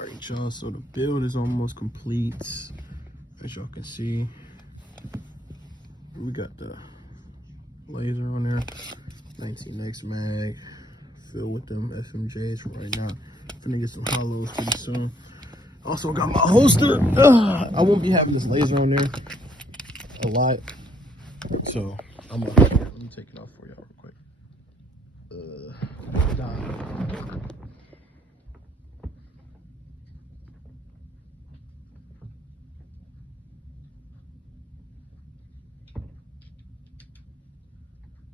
Alright, y'all, so the build is almost complete. As y'all can see, we got the laser on there, 19X mag, filled with them FMJs for right now. Finna get some hollows pretty soon. Also got my holster. I won't be having this laser on there a lot, so I'm gonna, let me take it off for y'all real quick.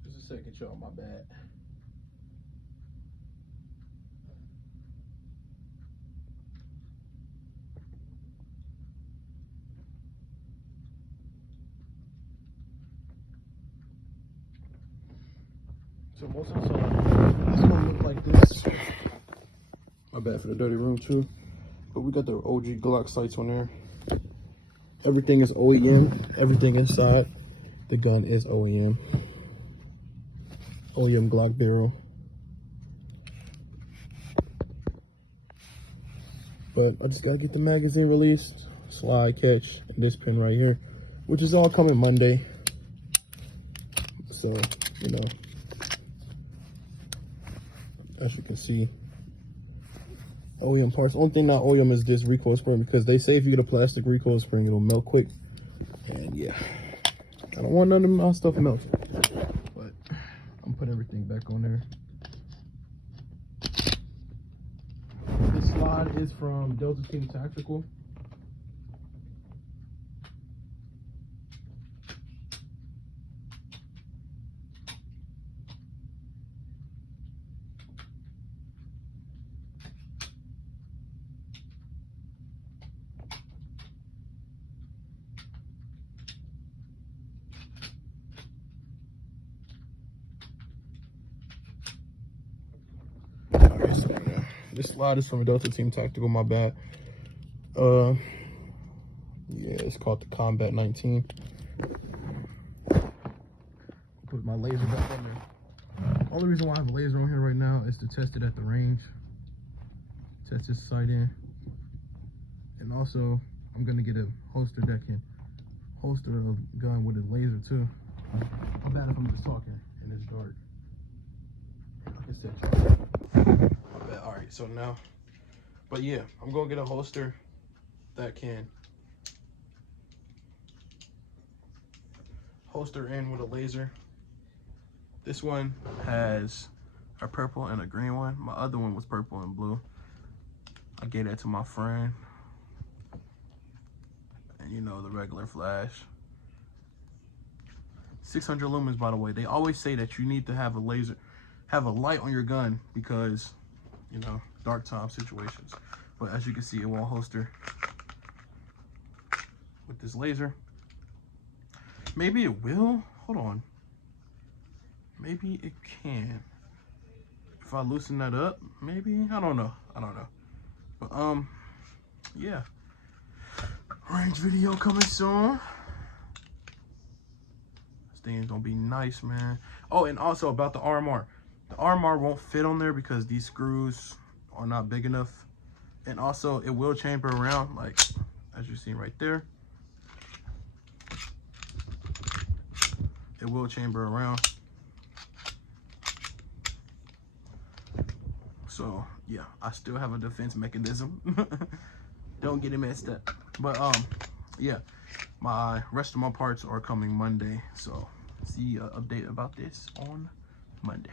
Just a second, y'all, my bad. So most of the time, it's gonna look like this. My bad for the dirty room too. But we got the OG Glock sights on there. Everything is OEM. Everything inside the gun is OEM. OEM Glock barrel. But I just gotta get the magazine released, slide catch, and this pin right here, which is all coming Monday. So, you know, as you can see, OEM parts. Only thing not OEM is this recoil spring, because they say if you get a plastic recoil spring, it'll melt quick. And yeah, I don't want none of my stuff melted. But I'm putting everything back on there. This slide is from Delta Team Tactical. Okay, so yeah, this slide is from Delta Team Tactical, my bad. Yeah, it's called the Combat 19. Put my laser back on there. Only reason why I have a laser on here right now is to test it at the range. Test this sight in. And also, I'm gonna get a holster that can holster the gun with a laser too. How bad if I'm just talking and it's dark? Like I said, all right, so now, but yeah, I'm gonna get a holster that can holster in with a laser. This one has a purple and a green one. My other one was purple and blue. I gave that to my friend. And you know, the regular flash. 600 lumens, by the way. They always say that you need to have a laser, have a light on your gun because, you know, dark time situations. But as you can see, it won't holster with this laser. Maybe it will. Hold on. Maybe it can. If I loosen that up, maybe. I don't know. But yeah. Range video coming soon. This thing is gonna be nice, man. Oh, and also about the RMR. The RMR won't fit on there because these screws are not big enough. And also, it will chamber around, like as you see right there. It will chamber around. So yeah, I still have a defense mechanism. Don't get it messed up. But yeah, my rest of my parts are coming Monday. So see an update about this on Monday.